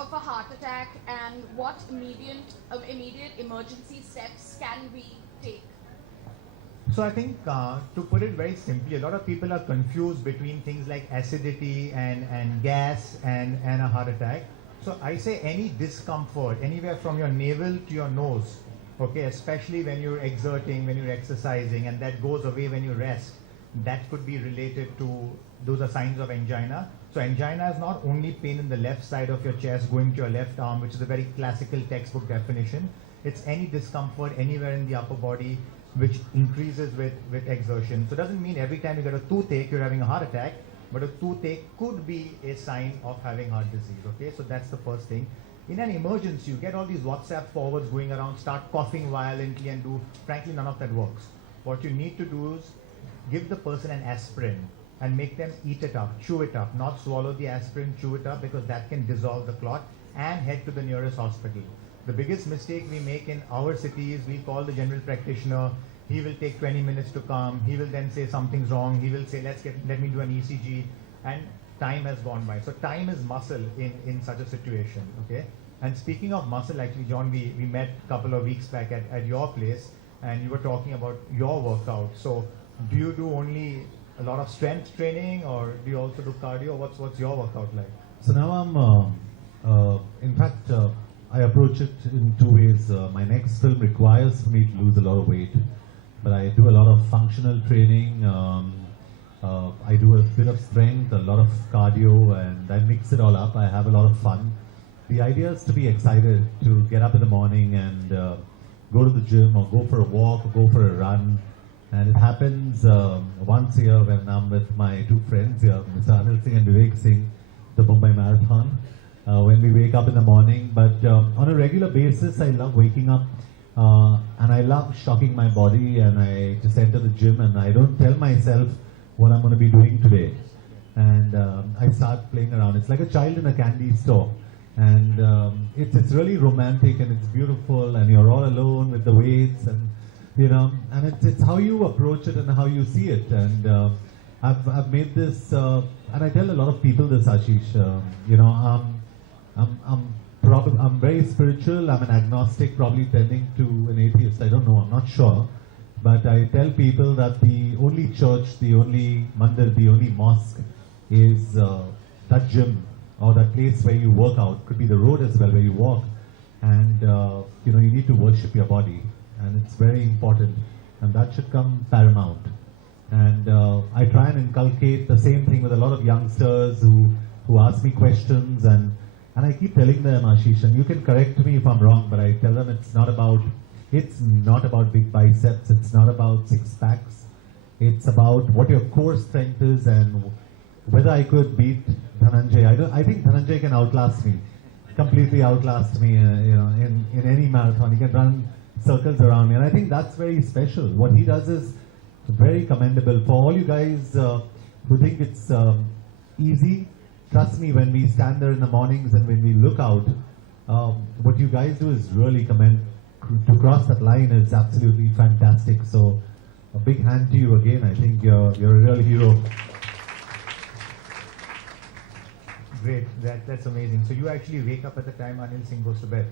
of a heart attack, and what immediate emergency steps can we take? So I think to put it very simply, a lot of people are confused between things like acidity and gas and a heart attack. So I say any discomfort, anywhere from your navel to your nose, okay, especially when you're exerting, when you're exercising, and that goes away when you rest, that could be related to, those are signs of angina. So angina is not only pain in the left side of your chest going to your left arm, which is a very classical textbook definition. It's any discomfort anywhere in the upper body which increases with exertion. So it doesn't mean every time you get a toothache, you're having a heart attack, but a toothache could be a sign of having heart disease, okay? So that's the first thing. In an emergency, you get all these WhatsApp forwards going around, start coughing violently and frankly, none of that works. What you need to do is give the person an aspirin and make them eat it up, chew it up, not swallow the aspirin, chew it up, because that can dissolve the clot, and head to the nearest hospital. The biggest mistake we make in our city is we call the general practitioner, he will take 20 minutes to come, he will then say something's wrong, he will say let me do an ECG, and time has gone by. So time is muscle in such a situation, okay? And speaking of muscle, actually John, we met a couple of weeks back at your place, and you were talking about your workout. So do you do only a lot of strength training, or do you also do cardio? What's your workout like? So now in fact, I approach it in two ways. My next film requires for me to lose a lot of weight, but I do a lot of functional training. I do a bit of strength, a lot of cardio, and I mix it all up. I have a lot of fun. The idea is to be excited, to get up in the morning and go to the gym or go for a walk or go for a run. And it happens once a year when I'm with my two friends here, Mr. Anil Singh and Vivek Singh, the Mumbai Marathon, when we wake up in the morning. But on a regular basis, I love waking up and I love shocking my body, and I just enter the gym and I don't tell myself what I'm going to be doing today. And I start playing around. It's like a child in a candy store. And it's really romantic and it's beautiful, and you're all alone with the weights, and you know, and it's how you approach it and how you see it. And I've made this, and I tell a lot of people this, Ashish. You know, I'm very spiritual. I'm an agnostic, probably tending to an atheist. I don't know. I'm not sure. But I tell people that the only church, the only mandir, the only mosque is that gym or that place where you work out. Could be the road as well where you walk. And you know, you need to worship your body. And it's very important, and that should come paramount. And I try and inculcate the same thing with a lot of youngsters who ask me questions, and I keep telling them, Ashish, and you can correct me if I'm wrong, but I tell them it's not about big biceps, it's not about six packs, it's about what your core strength is and whether I could beat Dhananjay. I think Dhananjay can outlast me, completely outlast me, you know, in any marathon. He can run circles around me, and I think that's very special. What he does is very commendable. For all you guys who think it's easy, trust me, when we stand there in the mornings and when we look out, what you guys do is really commend. To cross that line is absolutely fantastic. So a big hand to you again. I think you're a real hero. Great, that's amazing. So you actually wake up at the time Anil Singh goes to bed.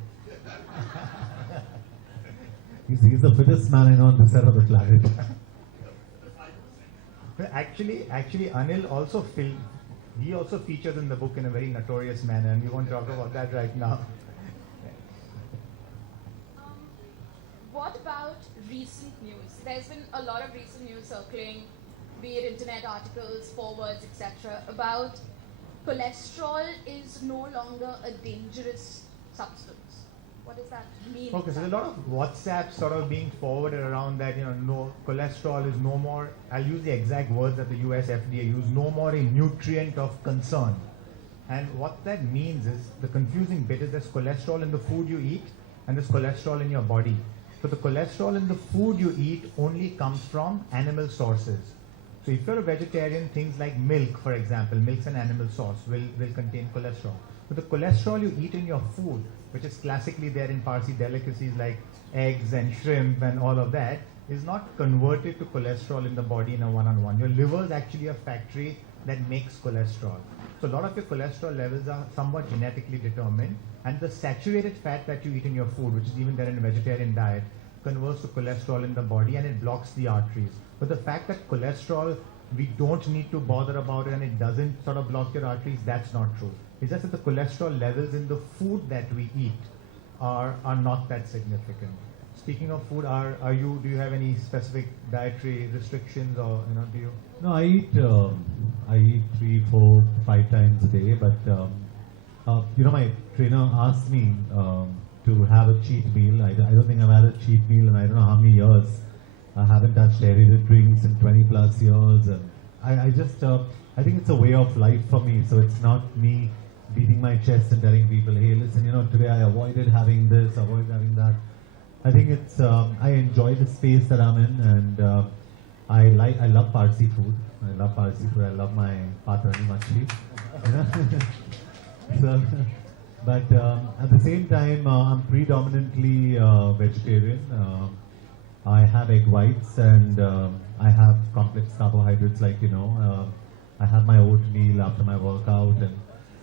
He's the fittest man I know on this side of the planet. Actually, Anil also features in the book in a very notorious manner, and we won't talk about that right now. What about recent news? There's been a lot of recent news circling, be it internet articles, forwards, etc., about cholesterol is no longer a dangerous substance. What does that mean? Okay, so there's a lot of WhatsApp sort of being forwarded around that, you know, no, cholesterol is no more, I'll use the exact words that the US FDA used, no more a nutrient of concern. And what that means is, the confusing bit is there's cholesterol in the food you eat and there's cholesterol in your body. So the cholesterol in the food you eat only comes from animal sources. So if you're a vegetarian, things like milk, for example, milk's an animal source, will contain cholesterol. But the cholesterol you eat in your food, which is classically there in Parsi delicacies like eggs and shrimp and all of that, is not converted to cholesterol in the body in a one-on-one. Your liver is actually a factory that makes cholesterol. So a lot of your cholesterol levels are somewhat genetically determined, and the saturated fat that you eat in your food, which is even there in a vegetarian diet, converts to cholesterol in the body and it blocks the arteries. But the fact that cholesterol, we don't need to bother about it and it doesn't sort of block your arteries, that's not true. It's just that the cholesterol levels in the food that we eat are not that significant. Speaking of food, do you have any specific dietary restrictions, or do you? No, I eat 3, 4, 5 times a day, but my trainer asked me to have a cheat meal. I don't think I've had a cheat meal in I don't know how many years. I haven't touched aerated drinks in 20 plus years, and I think it's a way of life for me. So it's not me beating my chest and telling people, hey, listen, today I avoided having this, avoided having that. I think it's I enjoy the space that I'm in, and I love Parsi food. I love Parsi food. I love my patrani machi. So, but at the same time, I'm predominantly vegetarian. I have egg whites, and I have complex carbohydrates, I have my oatmeal after my workout, and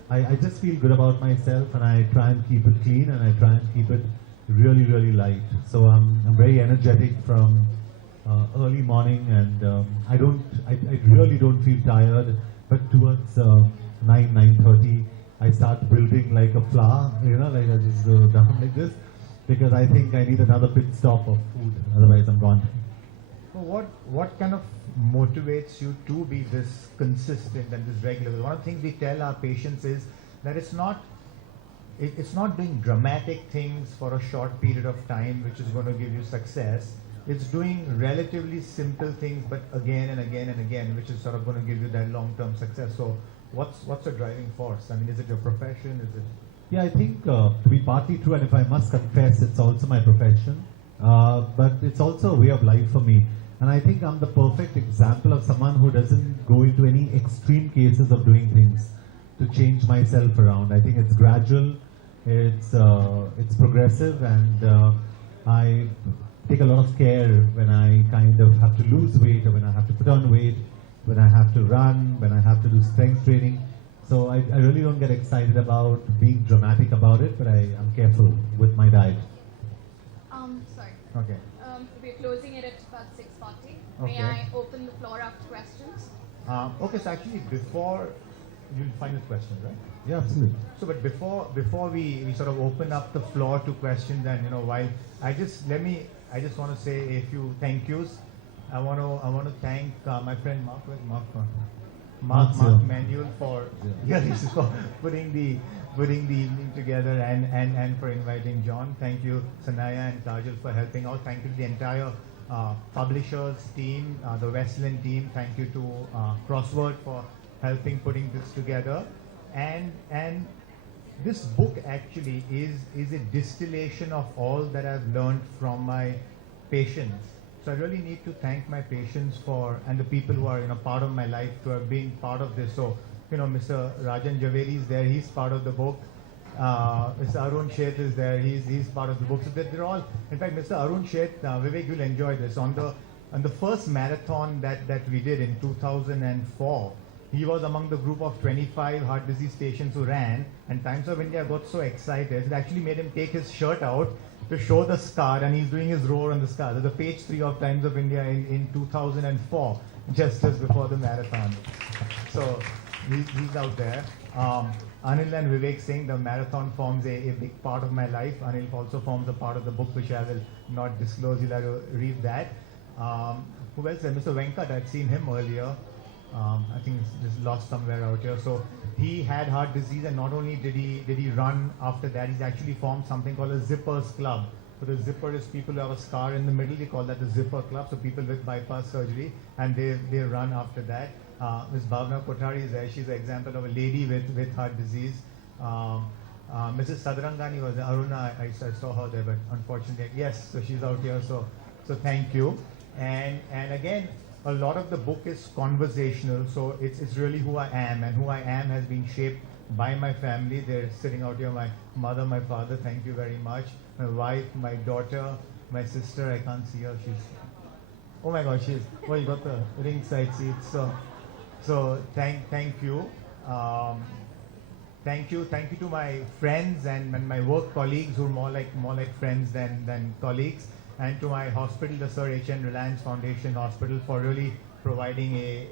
I just feel good about myself, and I try and keep it clean, and I try and keep it really, really light. So I'm very energetic from early morning, and I really don't feel tired, but towards 9:30, I start building like a flower, like I just go down like this, because I think I need another pit stop of food, otherwise I'm gone. So what kind of motivates you to be this consistent and this regular? One of the things we tell our patients is that it's not doing dramatic things for a short period of time which is going to give you success. It's doing relatively simple things, but again and again and again, which is sort of going to give you that long-term success. So what's the driving force? I mean, is it your profession? Is it? Yeah, I think to be partly true, and if I must confess, it's also my profession, but it's also a way of life for me. And I think I'm the perfect example of someone who doesn't go into any extreme cases of doing things to change myself around. I think it's gradual, it's progressive, and I take a lot of care when I kind of have to lose weight, or when I have to put on weight, when I have to run, when I have to do strength training. So I really don't get excited about being dramatic about it, but I'm careful with my diet. Sorry. Okay. We're closing it at about 6:40. Okay. May I open the floor up to questions? Okay, so actually before, you'll find the questions, right? Yeah, absolutely. So, but before we sort of open up the floor to questions, and while I just want to say a few thank yous. I want to thank my friend Mark Manuel for putting the evening together, and for inviting John. Thank you, Sanaya and Kajal, for helping out. Thank you to the entire publishers team, the Westland team. Thank you to Crossword for helping putting this together. And this book actually is a distillation of all that I've learned from my patients. So I really need to thank my patients and the people who are part of my life, who have been part of this. So Mr. Rajan Javeri is there; he's part of the book. Mr. Arun Sheth is there; he's part of the book. So they're all. In fact, Mr. Arun Sheth, Vivek, you'll enjoy this. On the first marathon that we did in 2004. He was among the group of 25 heart disease patients who ran, and Times of India got so excited, it actually made him take his shirt out to show the scar, and he's doing his roar on the scar. There's a page 3 of Times of India in 2004, just before the marathon. So he's out there. Anil and Vivek saying the marathon forms a big part of my life. Anil also forms a part of the book, which I will not disclose. You'll have to read that. Who else? Mr. Venkat, I'd seen him earlier. I think he's just lost somewhere out here. So he had heart disease, and not only did he run after that, he's actually formed something called a Zippers Club. So the zipper is people who have a scar in the middle. They call that the Zipper Club. So people with bypass surgery, and they run after that. Ms. Bhavna Kothari is there. She's an example of a lady with heart disease. Mrs. Sadarangani was there. Aruna, I saw her there, but unfortunately, yes. So she's out here. So thank you. And again, a lot of the book is conversational, so it's really who I am, and who I am has been shaped by my family. They're sitting out here, my mother, my father, thank you very much, my wife, my daughter, my sister, I can't see her, oh my God, you got the ringside seat, So thank you. Um, thank you to my friends and my work colleagues who are more like friends than colleagues, and to my hospital, the Sir H.N. Reliance Foundation Hospital, for really providing a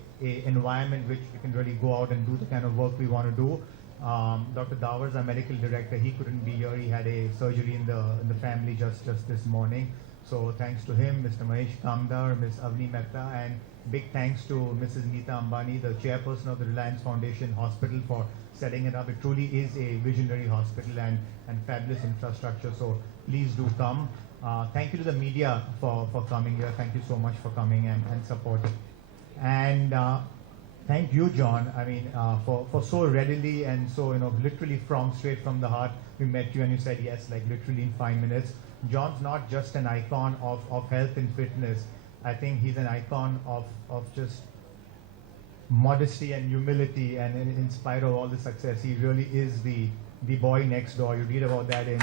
environment which we can really go out and do the kind of work we want to do. Dr. Dawars, our medical director, he couldn't be here. He had a surgery in the family just this morning. So thanks to him, Mr. Mahesh Kamdar, Ms. Avni Mehta, and big thanks to Mrs. Neeta Ambani, the chairperson of the Reliance Foundation Hospital, for setting it up. It truly is a visionary hospital and fabulous infrastructure. So please do come. Thank you to the media for coming here. Thank you so much for coming and supporting. And thank you, John. I mean, for so readily and so, literally straight from the heart. We met you and you said yes, like literally in 5 minutes. John's not just an icon of health and fitness. I think he's an icon of just modesty and humility, and in spite of all the success, he really is the boy next door. You read about that in